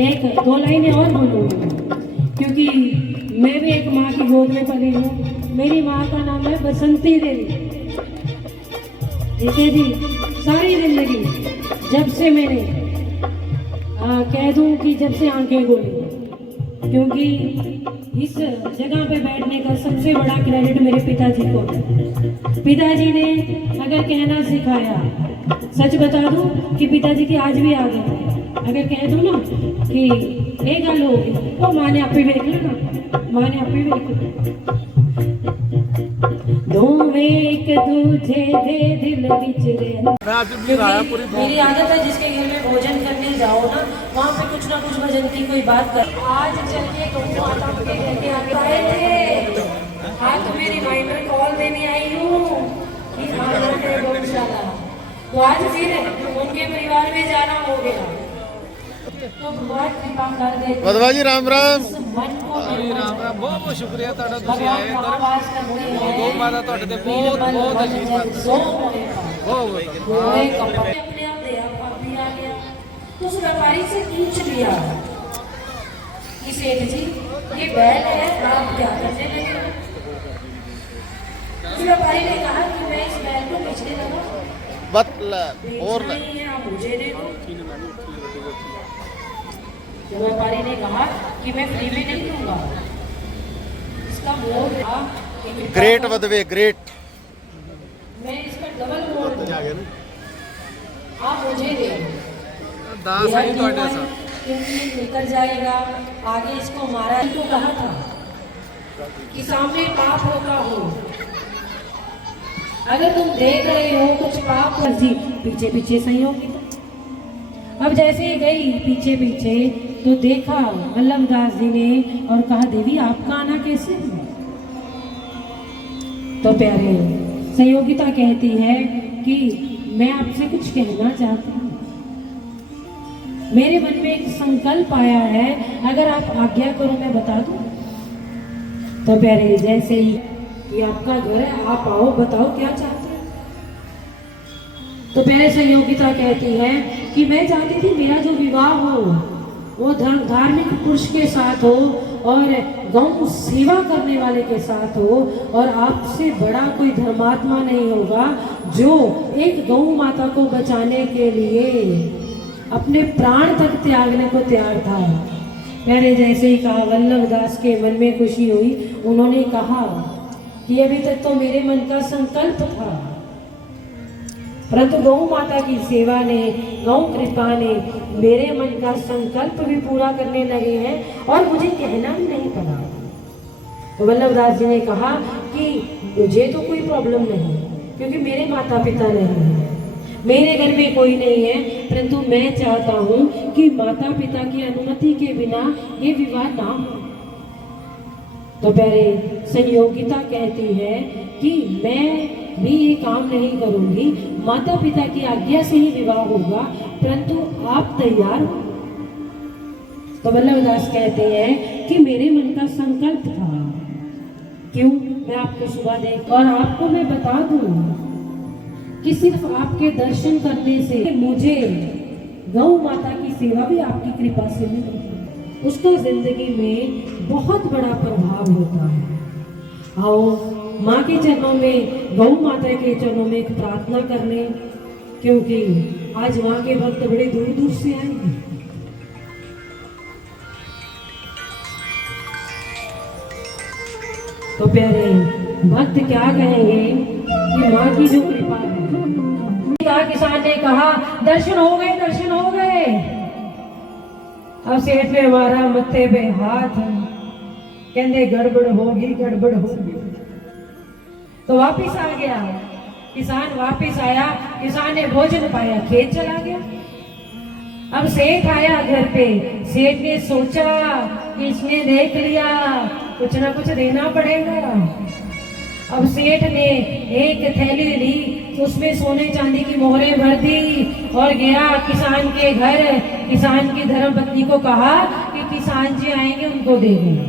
एक दो लाइनें और बोलूँगी, क्योंकि मैं भी एक माँ की गोद में पली हूँ। मेरी माँ का नाम है बसंती देवी। ठीक है जी, सारी जिंदगी जब से मैंने कह दूँ कि जब से आंखें खोली, क्योंकि इस जगह पे बैठने का सबसे बड़ा क्रेडिट मेरे पिताजी को है। पिताजी ने अगर कहना सिखाया, सच बता दूं कि पिताजी की आज भी आदत है, अगर कह दूं ना कि एक गल होगी तो माँ ने आपे वेख लेना, माँ ने आपे वेख लेना। दोवें एक दूजे दे दिल विच रहंदे। मेरी आदत है जिसके घर में भोजन करने जाओ ना, वहाँ पे कुछ ना कुछ भजन की कोई बात कर। आज चल के गौ माता के घर के आगे आए थे, आज तुम्हें रिमाइंडर कॉल देने आई हूँ कि आना है गौशाला। तो आज फिर उनके परिवार में जाना हो गया, तो बहुत कृपा कर दे। वधवा जी राम राम। मन को राम राम, बहुत बहुत शुक्रिया तुहाडा, तुसीं आए इधर। गौ माता तुहाडे ते बहुत बहुत आशीर्वाद। अपने आप दया भाभी आ गया, तो उस व्यापारी से पूछ लिया कि सेठ जी ये बैल है, आप क्या करने लगे? उस व्यापारी ने कहा कि मैं इस बैल को बेचने लगा, और नहीं है, आप मुझे दे दो। तो व्यापारी ने कहा कि मैं फ्री में नहीं दूंगा। इसका मोल था ग्रेट वधवे ग्रेट। मैं इसका डबल मोल दूंगा, आप मुझे दे दो। दास है तुहाडे सा, क्योंकि निकल जाएगा आगे। इसको मारा तो कहा था कि सामने पाप होगा हो, अगर तुम देख रहे हो कुछ पाप कर जी, पीछे पीछे संयोग। अब जैसे गई पीछे पीछे तो देखा वल्लभदास जी ने और कहा देवी आपका आना कैसे? तो प्यारे संयोगिता कहती है कि मैं आपसे कुछ कहना चाहती हूँ, मेरे मन में एक संकल्प आया है, अगर आप आज्ञा करो मैं बता दूं। तो प्यारे जैसे ही कि आपका घर है, आप आओ बताओ क्या चाहते हैं। तो प्यारे संयोगिता कहती है कि मैं चाहती थी मेरा जो विवाह हो वो धार्मिक पुरुष के साथ हो और गौ सेवा करने वाले के साथ हो, और आपसे बड़ा कोई धर्मात्मा नहीं होगा जो एक गौ माता को बचाने के लिए अपने प्राण तक त्यागने को तैयार था। मैंने जैसे ही कहा, वल्लभदास के मन में खुशी हुई। उन्होंने कहा कि अभी तक तो मेरे मन का संकल्प था, परंतु गौ माता की सेवा ने, गौ कृपा ने मेरे मन का संकल्प भी पूरा करने लगे हैं और मुझे कहना भी नहीं पड़ा। तो वल्लभदास जी ने कहा कि मुझे तो कोई प्रॉब्लम नहीं, क्योंकि मेरे माता पिता नहीं है, मेरे घर में कोई नहीं है, परंतु मैं चाहता हूँ कि माता पिता की अनुमति के बिना ये विवाह ना हो। तो प्यारे संयोगिता कहती है कि मैं भी ये काम नहीं करूंगी, माता पिता की आज्ञा से ही विवाह होगा, परंतु आप तैयार हो? तो वल्लभदास कहते हैं कि मेरे मन का संकल्प था, क्यों मैं आपको सुबह देख और आपको मैं बता दूं कि सिर्फ आपके दर्शन करने से मुझे गौ माता की सेवा भी आपकी कृपा से मिली, उसका जिंदगी में बहुत बड़ा प्रभाव होता है। आओ माँ के चरणों में, गौ माता के चरणों में एक प्रार्थना करने, क्योंकि आज वहाँ के भक्त बड़े दूर दूर से आएंगे। तो प्यारे भक्त क्या कहेंगे कि माँ की जो कृपा है। किसान ने कहा दर्शन हो गए, दर्शन हो गए। अब सेठ ने हमारा मत्थे पे हाथ, कहने गड़बड़ होगी, गड़बड़ होगी। तो वापिस आ गया किसान, वापिस आया, किसान ने भोजन पाया, खेत चला गया। अब सेठ आया घर पे, सेठ ने सोचा कि इसने देख लिया, कुछ ना कुछ देना पड़ेगा। अब सेठ ने एक थैली ली, उसमें सोने चांदी की मोहरें भर दी और गया किसान के घर। किसान की धर्मपत्नी को कहा कि किसान जी आएंगे, उनको दे देना।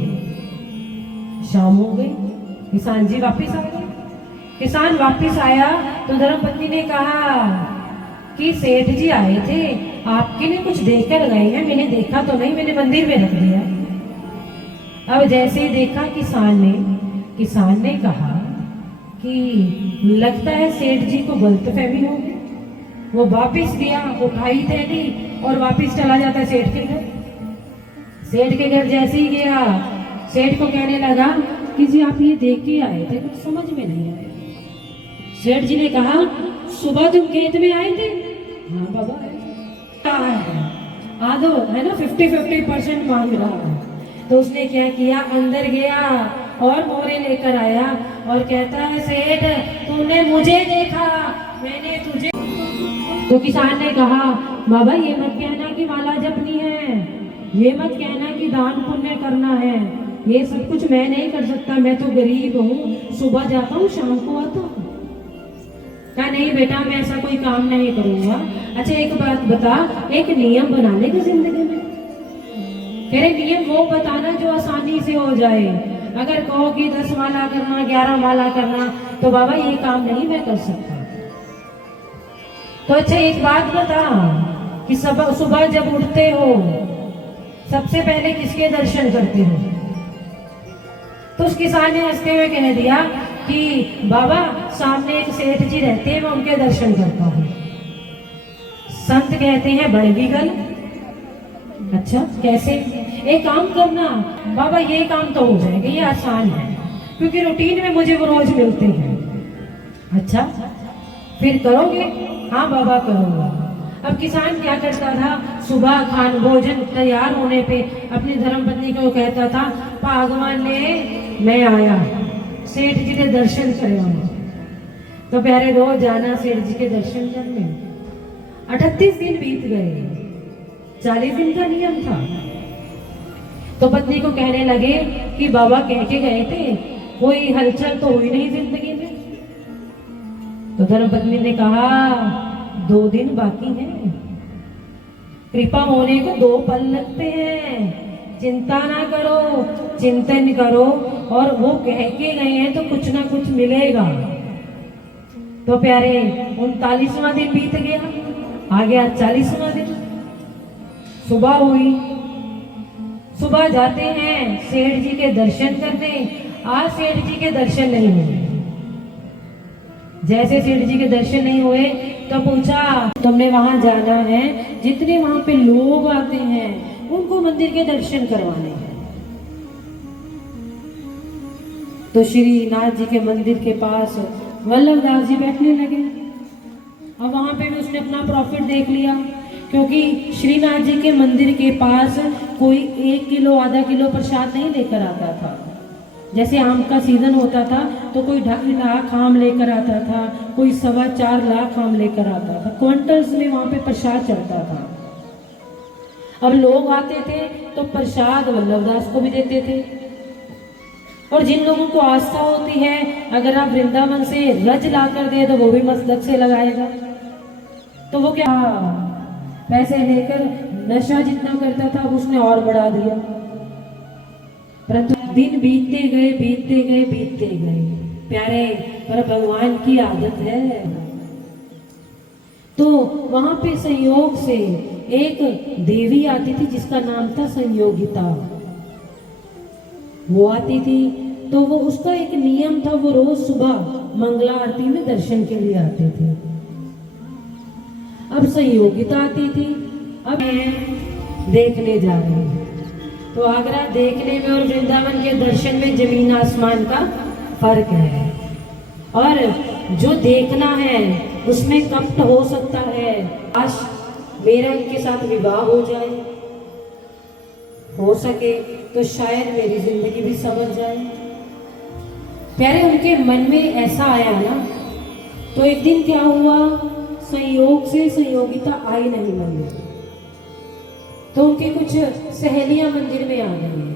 शाम हो गई, किसान जी वापिस आ गए। किसान वापिस आया तो धर्मपत्नी ने कहा कि सेठ जी आए थे, आपके लिए कुछ देकर गए हैं, मैंने देखा तो नहीं, मैंने मंदिर में रख दिया। अब जैसे ही देखा किसान ने कहा कि लगता है सेठ जी को गलतफहमी हो गई। वो वापिस गया, उठाई थैली और वापिस चला जाता है सेठ के घर। सेठ के घर जैसे ही गया, सेठ को कहने लगा कि जी आप ये देख के आए थे, कुछ समझ में नहीं आया। सेठ जी ने कहा सुबह तुम खेत में आए थे? हाँ बाबा आ दो, है ना, 50-50% मांग रहा है। तो उसने क्या किया, अंदर गया और मोरे लेकर आया और कहता है सेठ तूने मुझे देखा, मैंने तुझे। तो किसान ने कहा बाबा ये मत कहना कि माला जपनी है, ये मत कहना कि दान पुण्य करना है, ये सब कुछ मैं नहीं कर सकता, मैं तो गरीब हूँ, सुबह जाता हूँ शाम को आता हूँ। कहा नहीं बेटा मैं ऐसा कोई काम नहीं करूंगा। अच्छा एक बात बता, एक नियम बना ले जिंदगी में। तेरे नियम वो बताना जो आसानी से हो जाए। अगर कहो कि 10 माला करना, 11 माला करना, तो बाबा ये काम नहीं मैं कर सकता। तो अच्छा एक बात बता कि सुबह जब उठते हो सबसे पहले किसके दर्शन करते हो? तो उस किसान ने हंसते हुए कह दिया कि बाबा सामने एक सेठ जी रहते हैं, मैं उनके दर्शन करता हूँ। संत कहते हैं बड़ी गल। अच्छा कैसे? एक काम करना बाबा, ये काम तो हो जाएगा, ये आसान है क्योंकि रूटीन में मुझे वो रोज मिलते हैं। अच्छा फिर करोगे? हाँ बाबा करूँगा। अब किसान क्या करता था, सुबह खान भोजन तैयार होने पे अपनी धर्मपत्नी को कहता था भगवान ने मैं आया, सेठ जी के दर्शन करवाना। तो प्यारे रोज जाना सेठ जी के दर्शन करने। 38 दिन बीत गए, 40 दिन का नियम था। तो पत्नी को कहने लगे कि बाबा कह के गए थे, कोई हलचल तो हुई नहीं जिंदगी में। तो धर्मपत्नी ने कहा 2 दिन बाकी हैं, कृपा होने को 2 पल लगते हैं, चिंता ना करो, चिंतन करो, और वो कह के गए हैं तो कुछ ना कुछ मिलेगा। तो प्यारे 39वां दिन बीत गया, आ गया 40वां दिन। सुबह हुई, सुबह जाते हैं सेठ जी के दर्शन करने। आज सेठ जी के दर्शन नहीं हुए। जैसे सेठ जी के दर्शन नहीं हुए तो पूछा तुमने वहां जाना है, जितने वहां पे लोग आते हैं उनको मंदिर के दर्शन करवाने हैं। तो श्री नाथ जी के मंदिर के पास वल्लभदास जी बैठने लगे। अब वहां पे भी उसने अपना प्रॉफिट देख लिया, क्योंकि श्रीनाथ जी के मंदिर के पास कोई 1 किलो आधा किलो प्रसाद नहीं लेकर आता था। जैसे आम का सीजन होता था तो कोई 2.5 लाख आम लेकर आता था, कोई 4.25 लाख आम लेकर आता था, क्विंटल्स में वहां पे प्रसाद चलता था। अब लोग आते थे तो प्रसाद वल्लभदास को भी देते थे। और जिन लोगों को आस्था होती है, अगर आप वृंदावन से रज ला कर दे तो वो भी मस्तक से लगाएगा। तो वो क्या पैसे लेकर नशा जितना करता था उसने और बढ़ा दिया। परंतु दिन बीतते गए बीतते गए बीतते गए प्यारे, पर भगवान की आदत है। तो वहां पे संयोग से एक देवी आती थी जिसका नाम था संयोगिता। वो आती थी तो वो उसका एक नियम था, वो रोज सुबह मंगला आरती में दर्शन के लिए आते थे। अब संयोगिता आती थी, अब देखने जा रहे हैं। तो आगरा देखने में और वृंदावन के दर्शन में जमीन आसमान का फर्क है। और जो देखना है उसमें कपट हो सकता है। आज मेरा इनके साथ विवाह हो जाए, हो सके तो शायद मेरी जिंदगी भी संवर जाए। प्यारे उनके मन में ऐसा आया ना। तो एक दिन क्या हुआ, संयोग से संयोगिता आई नहीं मंदिर, तो उनकी कुछ सहेलियां मंदिर में आ गई।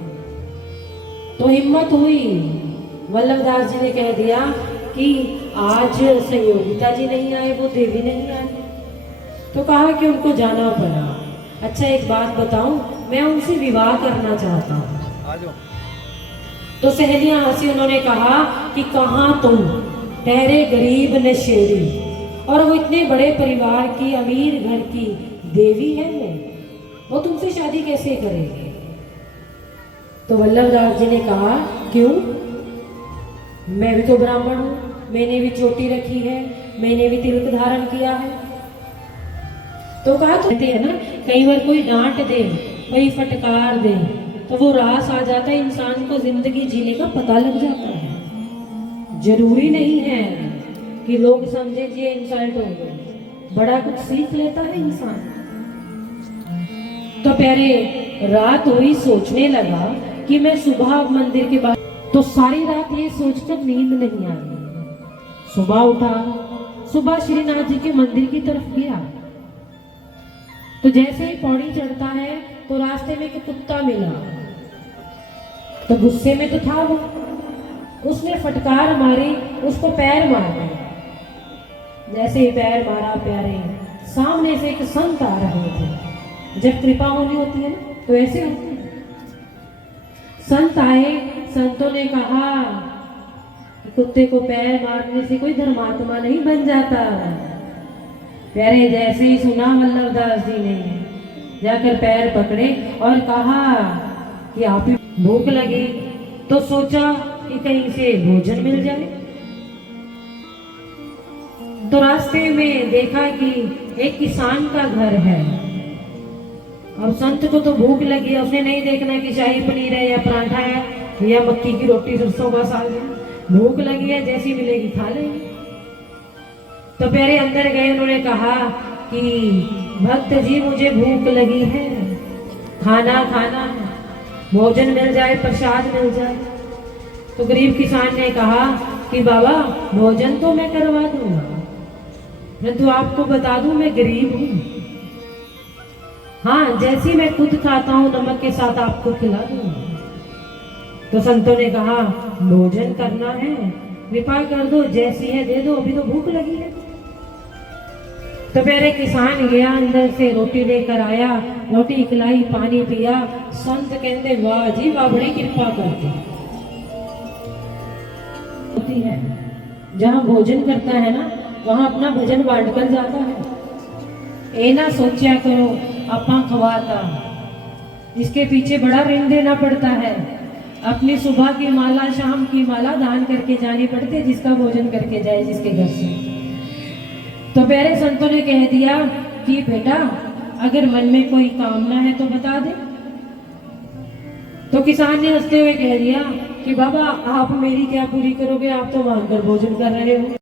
तो हिम्मत हुई, वल्लभदास जी ने कह दिया कि आज संयोगिता जी नहीं आए, वो देवी नहीं आई। तो कहा कि उनको जाना पड़ा। अच्छा एक बात बताऊं, मैं उनसे विवाह करना चाहता हूँ। तो सहेलियां हंसी, उन्होंने कहा कि कहाँ तुम, ठहरे गरीब नशेड़ी, और वो इतने बड़े परिवार की, अमीर घर की देवी है वो तुमसे शादी कैसे करेगी? तो वल्लभदास जी ने कहा, क्यों? मैं भी तो ब्राह्मण हूं, मैंने भी चोटी रखी है, मैंने भी तिलक धारण किया है। तो कहा, कहते हैं ना, कई बार कोई डांट दे, कोई फटकार दे, तो वो रास आ जाता है, इंसान को जिंदगी जीने का पता लग जाता है। जरूरी नहीं है कि लोग समझे कि ये इंसल्ट हो गई, बड़ा कुछ सीख लेता है इंसान। तो प्यारे, रात हुई, सोचने लगा कि मैं सुबह मंदिर के बाद, तो सारी रात ये सोचकर नींद नहीं आ रही। सुबह उठा, सुबह श्रीनाथ जी के मंदिर की तरफ गया, तो जैसे ही पौड़ी चढ़ता है तो रास्ते में एक कुत्ता मिला। तो गुस्से में तो था वो, उसने फटकार मारी, उसको पैर मारा। जैसे ही पैर मारा, प्यारे, सामने से एक संत आ रहे थे। जब कृपा होनी होती है ना, तो ऐसे होती है। संत आए, संतों ने कहा कि कुत्ते को पैर मारने से कोई धर्मात्मा नहीं बन जाता। प्यारे, जैसे ही सुना वल्लभदास जी ने, जाकर पैर पकड़े और कहा कि आप ही भूख लगी, तो सोचा कि कहीं से भोजन मिल जाए। तो रास्ते में देखा कि एक किसान का घर है। अब संत को तो भूख लगी, उसने नहीं देखना कि शाही पनीर है या पराठा है या मक्की की रोटी सरसों का साग है। भूख लगी है, जैसी मिलेगी खा लेंगे। तो प्यारे अंदर गए, उन्होंने कहा कि भक्त जी, मुझे भूख लगी है, खाना खाना है, भोजन मिल जाए, प्रसाद मिल जाए। तो गरीब किसान ने कहा कि बाबा, भोजन तो मैं करवा दूंगा, परंतु आपको बता दूं, मैं गरीब हूं। हाँ, जैसी मैं खुद खाता हूं, नमक के साथ आपको खिला दूंगा। तो संतों ने कहा, भोजन करना है, कृपा कर दो, जैसी है दे दो, अभी तो भूख लगी है। तो मेरे किसान गया, अंदर से रोटी लेकर आया, रोटी खिलाई, पानी पिया। संत कहते, वाह जी वाह, बड़ी कृपा करते होती है। जहाँ भोजन करता है ना, वहाँ अपना भोजन बांट कर जाता है। ए ना सोचा करो अपा खवाता, इसके पीछे बड़ा ऋण देना पड़ता है। अपनी सुबह की माला, शाम की माला दान करके जानी पड़ती है, जिसका भोजन करके जाए जिसके घर से। तो प्यारे संतों ने कह दिया कि बेटा, अगर मन में कोई कामना है तो बता दे। तो किसान ने हंसते हुए कह दिया कि बाबा, आप मेरी क्या पूरी करोगे, आप तो मांगकर भोजन कर रहे हो।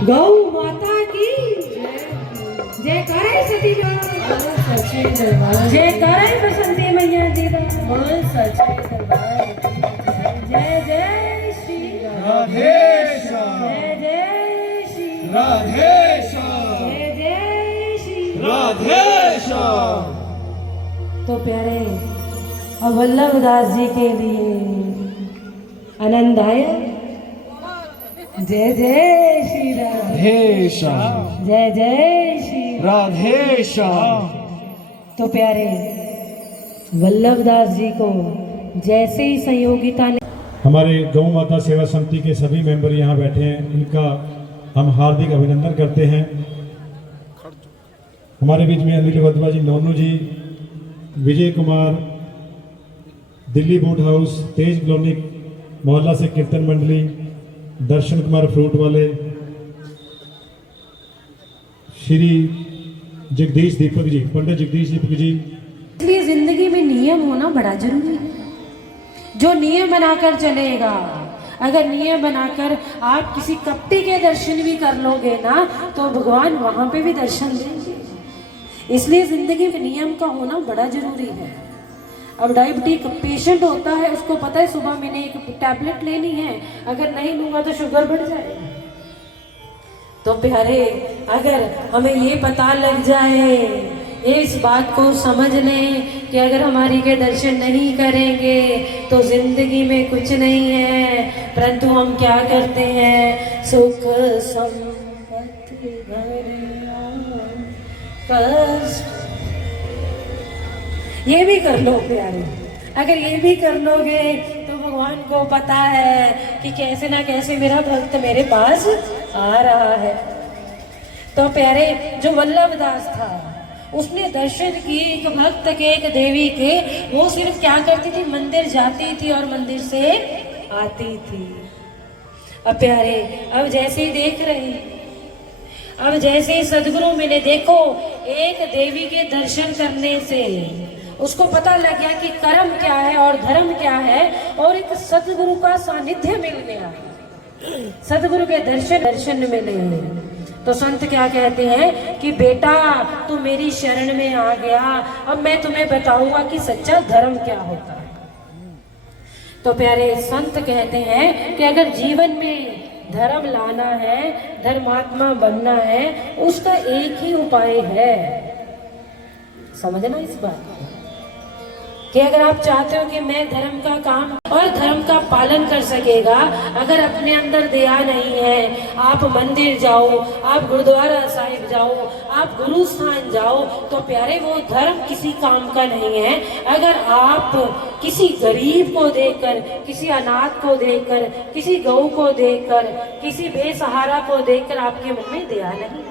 गौ माता की जय करे सती जय करे बसंती मैया जी जय जय श्री राधेश्याम, जय जय श्री राधेश्याम, जय जय श्री राधेश्याम। तो प्यारे, अब वल्लभदास जी के लिए आनंद आया। जय जय श्री राम, राधेश्याम, जय जय श्री। राधेश्याम। तो प्यारे, वल्लभदास जी को जैसे ही संयोगिता ने, हमारे गौ माता सेवा समिति के सभी मेंबर यहाँ बैठे हैं, इनका हम हार्दिक अभिनंदन करते हैं। हमारे बीच में अनिल वधवा जी, नोनू जी, विजय कुमार, दिल्ली बोट हाउस, तेज कॉलोनी मोहल्ला से कीर्तन मंडली, दर्शन कुमार फ्रूट वाले, श्री जगदीश दीपक जी, पंडित जगदीश दीपक जी। इसलिए जिंदगी में नियम होना बड़ा जरूरी है। जो नियम बनाकर चलेगा, अगर नियम बनाकर आप किसी कपटी के दर्शन भी कर लोगे ना, तो भगवान वहां पे भी दर्शन देंगे। इसलिए जिंदगी में नियम का होना बड़ा जरूरी है। अब डायबिटिक पेशेंट होता है, उसको पता है सुबह मैंने एक टैबलेट लेनी है, अगर नहीं लूंगा तो शुगर बढ़ जाएगा। तो प्यारे, अगर हमें ये पता लग जाए, इस बात को समझ लें कि अगर हमारी के दर्शन नहीं करेंगे तो जिंदगी में कुछ नहीं है, परंतु हम क्या करते हैं, सुख संपत्ति कष्ट, ये भी कर लो प्यारे। अगर ये भी कर लोगे तो भगवान को पता है कि कैसे ना कैसे मेरा भक्त मेरे पास आ रहा है। तो प्यारे, जो वल्लभ दास था उसने दर्शन किए एक भक्त के, एक देवी के। वो सिर्फ क्या करती थी, मंदिर जाती थी और मंदिर से आती थी। अब प्यारे, अब जैसे ही देख रहे, अब जैसे ही सदगुरु मैंने देखो, एक देवी के दर्शन करने से उसको पता लग गया कि कर्म क्या है और धर्म क्या है, और एक सदगुरु का सानिध्य मिल गया, सदगुरु के दर्शन मिले। तो संत क्या कहते हैं कि बेटा तू मेरी शरण में आ गया, अब मैं तुम्हें बताऊंगा कि सच्चा धर्म क्या होता है। तो प्यारे, संत कहते हैं कि अगर जीवन में धर्म लाना है, धर्मात्मा बनना है, उसका एक ही उपाय है। समझना इस बात को कि अगर आप चाहते हो कि मैं धर्म का काम और धर्म का पालन कर सकेगा, अगर अपने अंदर दया नहीं है, आप मंदिर जाओ, आप गुरुद्वारा साहिब जाओ, आप गुरु स्थान जाओ, तो प्यारे वो धर्म किसी काम का नहीं है। अगर आप किसी गरीब को देखकर, किसी अनाथ को देखकर, किसी गऊ को देखकर, किसी बेसहारा को देखकर आपके मन में दया नहीं,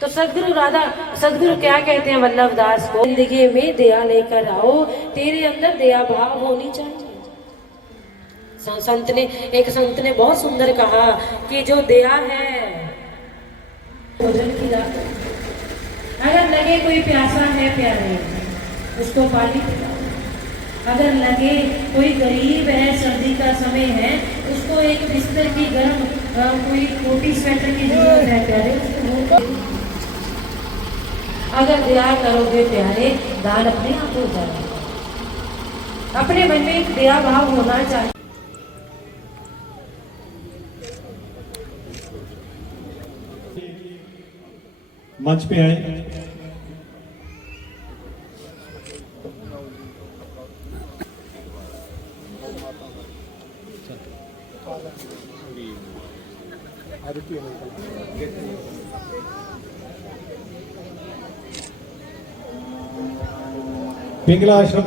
तो सदगुरु क्या कहते हैं वल्लभ दास को, जिंदगी में दया लेकर आओ, तेरे अंदर दया भाव होनी चाहिए। एक संत ने बहुत सुंदर कहा कि जो दया है भोजन खिलाओ, अगर लगे कोई प्यासा है प्यारे उसको पानी पिलाओ, अगर लगे कोई गरीब है, सर्दी का समय है, उसको एक बिस्तर की गर्म कोई कोटी स्वेटर की जरूरत है प्यारे, उसको अगर दया करोगे प्यारे, दान अपने आप हो जाएगा। अपने मन में एक दया भाव होना चाहिए। मंच पे आए। पिंगला आश्रम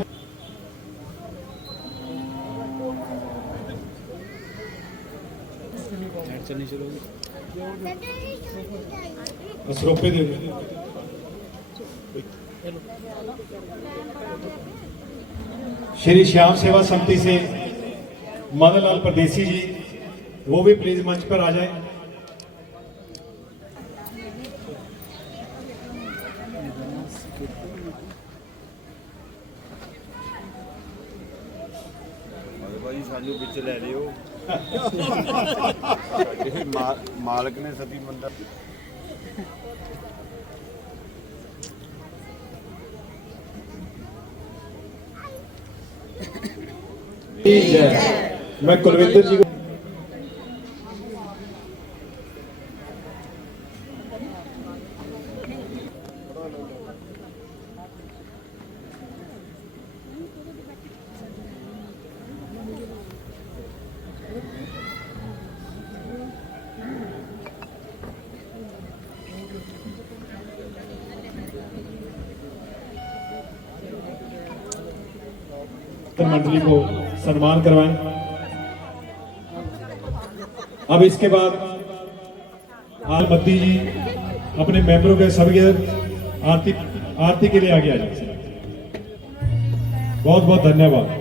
बस रोपे दे। श्री श्याम सेवा समिति से मदन लाल परदेसी जी, वो भी प्लीज मंच पर आ जाए। भाई सानू विच ले लियो मालक ने सभी मंदिर मैं कुलविंदर जी को मंडली को सम्मान करवाएं। अब इसके बाद आलमद्दी जी अपने मेंबरों के सभी आरती के लिए आगे आ जाए। बहुत बहुत धन्यवाद।